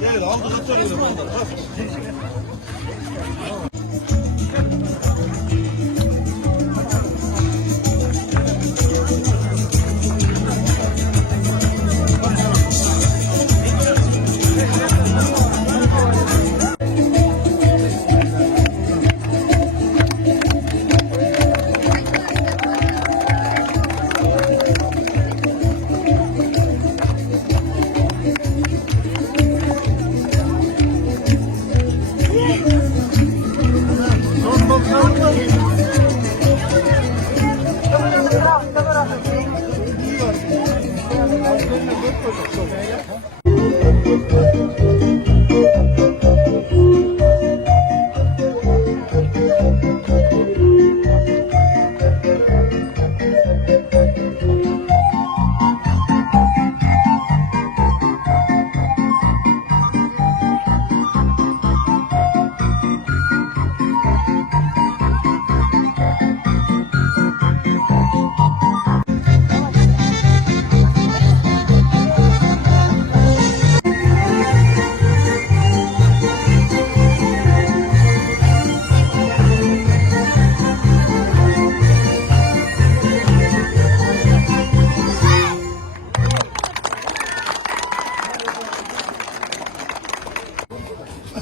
Gel aldı kaçıyor.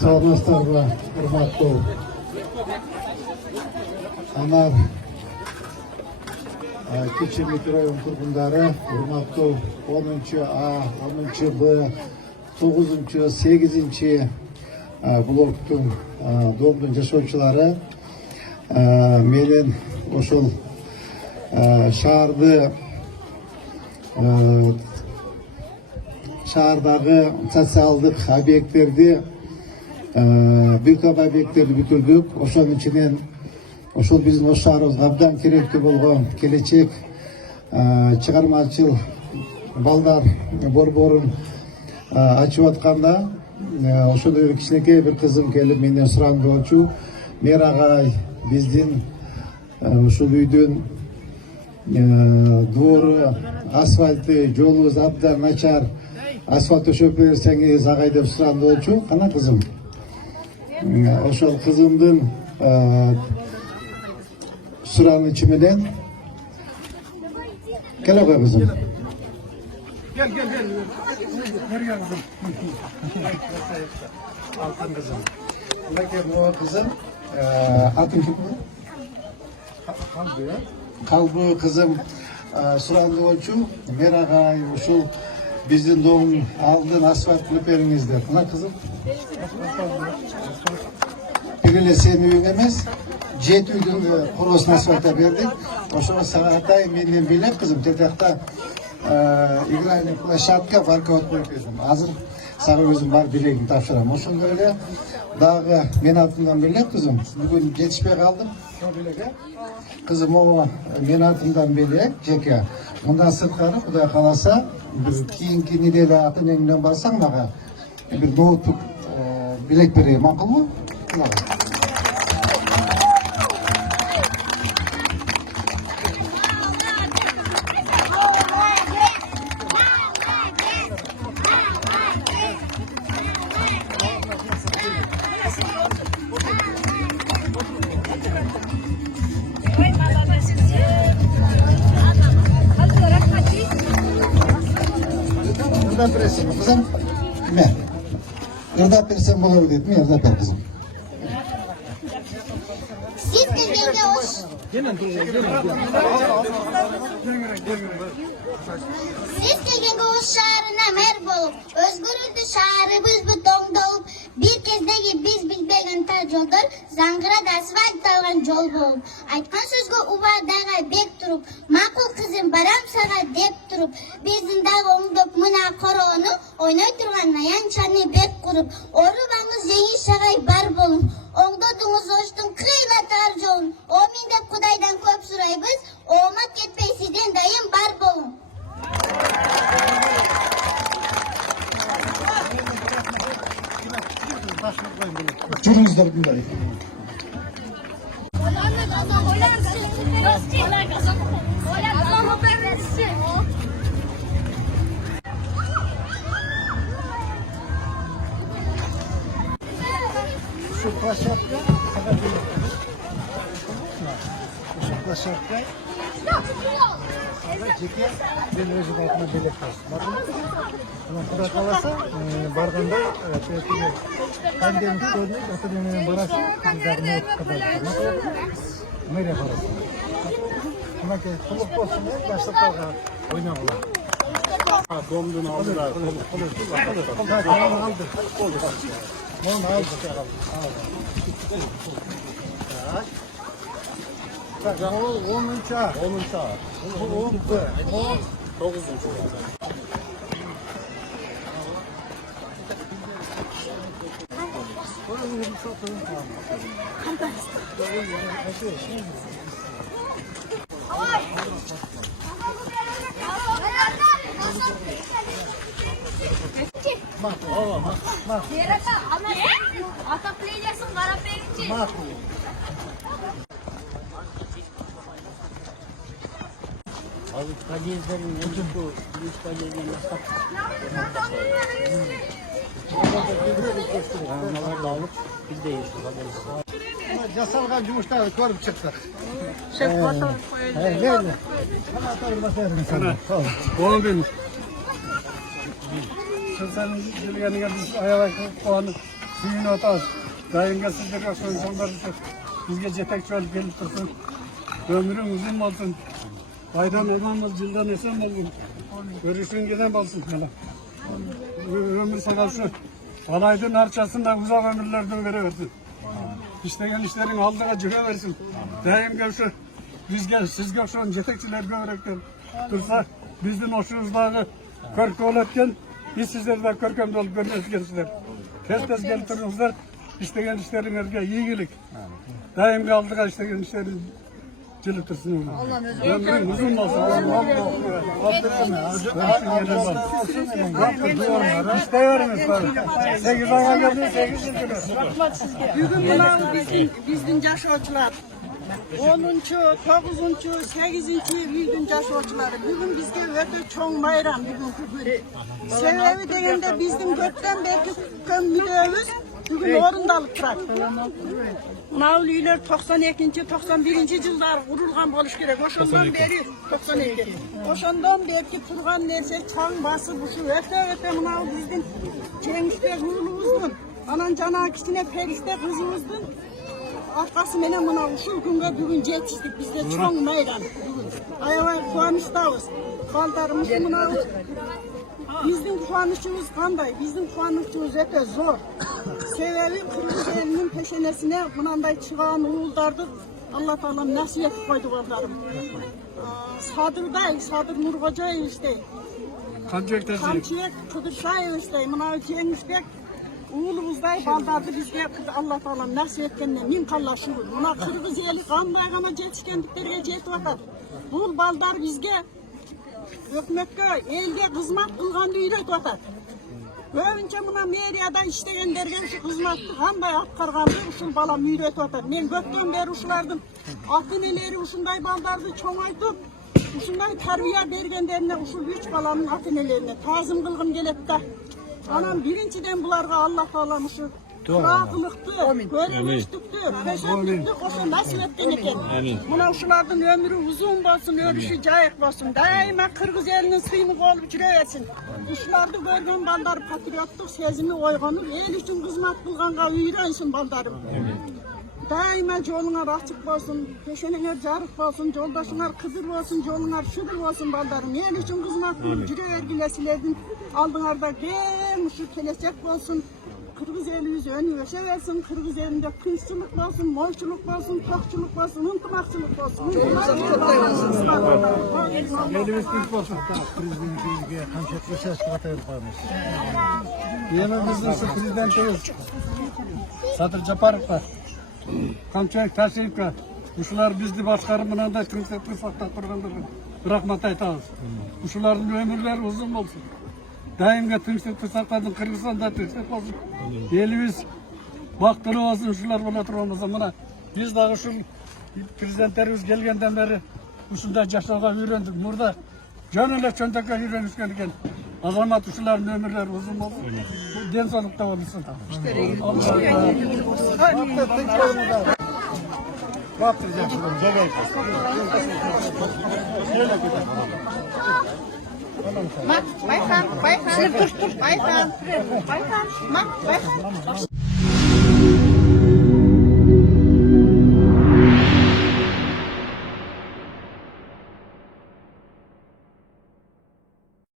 Salonlarga hurmatli anar Keçi mikrorayon turgundары, hurmatli 10A, 10B, 9, 8 bloktun doğumdun жашоочулары, menen ошол шаардагы социалдык объекттерди bir топ объекттерди бүтүрдүк. Ошонун ичинен ошол биздин ош шаарыбызга абдан керектүү болгон келечек чыгармачыл балдар борборун ачып атканда ошондой бир кичинекей бир кызым келип менден суранды болчу. Мер агай, биздин ушул үйдүн двору, асфальты, жолубуз абдан начар. Асфальт төшөп берсеңиз агай деп суранды болчу. Кана кызым? Ошол кызымдын суранычы менен кел ага кызым. Gel. Nereye kızım? Altın kızım. Мынакей могу кызым, атын ким? Калбы кызым суранды болчу. Мер агай ушул биздин доомдун алдын асфальт кылып бериңиздер. Мына кызым. Бир эле сенин үйүң эмес, 7 үйдүн курулусун асфальта бердик. Ошого сага атайын менден белек кызым, тетакта игральный площадка баркаут коюп бердим. Азыр сага өзүм бар белегимди тапшырам. Ошондой эле дагы мен атымдан белек кызым. Бүгүн жетишпей калдым. Ошол белек, кызым, могу мен атымдан белек жеке. Мындан сырткары Кудай кааласа, кийинки неделе атын эмнен барсаң мага бир ноутбук белек берейин, макулбу? Irdat berесиң, кызым? Киме? Irdat берсең болор дейт. Мен ырдап бер, кызым. Siz gelgenge hoş. Siz gelgenge hoş şaharına mer bolup, özgürlüktü şaharыбызбы тоңдолуп, bir kezdеги биз билбеген тар жолдор заңгырат асфальт алган жол болуп, айткан сөзгө убадага бек туруп, макул кызым барам сага деп туруп, биздин дагы оңдоп мына короону ойной турган аянчаны бек куруп, орубаңыз жеңиш агай бар болуп, оңдодуңуз оштун кыйла тар жолун, омин деп Кудайдан көп сурайбыз, оомат кетпей сизден дайым бар болуң. Жүрүңүздөр мындай. Şu площадка, şu площадка, жеке мен өзім атыма билет басым. Құда қаласа, барғанда пандемия көрінеді, отыменен барасың, қыздарына мэрия барасың. Мынакей құлық болсын, баштықтарға ойнап алады. Domdun aldılar. Onu aldık. Bak, o 10. çağ. 10. çağ. Bu 10. 9. Отопление қарап Мақұл. Al подъездерин өзүнчө плюс подъезден баштап аналарды алып бизде Жасалған жұмыстарды көріп шықтық. Верно. Oğlum benim. Sen gelgenine biz ayağa koğanı suyunu atarız. Dayınga sizlere son insanlar bizge jetekçi olup gelip dursun. Ömrün uzun olsun. Bayram olmamız, yıldan esen olsun. Görüşün giden olsun. Ömür sakal şu. Alaydın harçasında uzak ömürlerde vereversin. İşten işlerin aldığa cüre versin. Dayım gevşi. Bizge, sizge şu an jetekçiler görekten dursa bizden hoşunuzdaki körkü olatken biz sizlerden körkemde olup görmez gelsinler. Tez gelip durunuzlar. İstegen işlerinizge iyilik. Daim kaldığa istegen işlerin gelip dursun. Ömrün uzun olsun. İsteyoruz tabii. 8 ay'a geldi, 8 yıl. Bugün mınav bizden yaşadılar. 10. 9. 8. yılın yaşadıları. Bugün bizge öte çoğun bayram bugün. Sebebi degende bizden gökten belki müdövüz bugün orundalık turar. Mınav uylar 92. 91. yıllar kurulgan boluş gerek. Oşondan beri 92. Oşondan belki turgan nerse çağın bası buşu öte mınav bizden Cengizbek oğlumuzdun. Anan cana kişine perişte kızımızdın. Arkası mene mına uşul günge bugün yetiştik bizde çoğun meydan bugün. Ayağa kuanıştayız. Baldarımız mına bizden kuanışımız kanday, bizden kuanışımız öte zor. Sebebi Kırgız elinin peşenesine mınanday çıkan uğuldardık. Allah Teala nasip etip koydu baldarım. Sadırday, Sadır Nurgocay işte. Kamçıyak Kıdırşay işte. Mına Cengizbek Uğulumuzday baldardı bizge Allah Teala nasip etkenine min kalla şükür. Buna Kırgız eli kandaygana yetişkendiklerine yetip vakat. Bu baldar bizge hükümetke, elge kızmat kılgandı үйrötüp vakat. Önce buna meriyada iştegenlerge şu kızmatты kanday atkargandı uşul balam үйrötüp vakat. Men gökten beri uşulardın atineleri uşunday baldardı çoğaytıp uşunday terbiye bergenlerine uşul 3 balamın atinelerine tazım kılgım gelip de. Anam birinciden bularga Allah Teala şu Kıraqılıktı, görünüştüktü, peşenlikti, oşu nasip etken eken. Buna uşulardın ömrü uzun bolsun, örüşü jayık bolsun. Daima Kırgız elinin sıyımı olup jureversin. Uşulardı görgen balдар patriottuk sezimi oygonup, el üçün kızmat kılganга үйrönsün baldarım. Daima joluңar açık bolsun, peşeneňer jarık bolsun, joldaşıňar kızır bolsun, joluňar şudur bolsun baldarım. El üçün kızmat kılıp jurevergile silerdiň aldıňarda hem şu kelesek bolsun. Kırgız elimiz önü öşeversin, Kırgız elinde kınççılık bolsun, moyçuluk bolsun, tokçuluk bolsun, ıntımakçılık bolsun. Elimiz Türk olsun. Krizden kamçatlı ses katayıp kalmış. Yeni bizim şu prezidentimiz Sadır Japarov'da Kamçayık Taşıyıp'ta uşular bizdi başkarı mınanda tümsekli sakta turgandır. Rahmat aytağız. Uşuların ömürleri uzun olsun. Daimga tümsekli sakladın Kırgızstanda tümsek olsun. Elimiz baktılı olsun uşular bola turmasa mına. Biz dağı şu prezidentlerimiz gelgenden beri uşunda yaşauga үйröndük. Murda jön ele çöntekке үйrönüşken eken. Azamatlısıların ömürleri uzun olsun. Den sağlıkta olsun. Baykan, Baykan, Baykan, Baykan, Baykan, Baykan,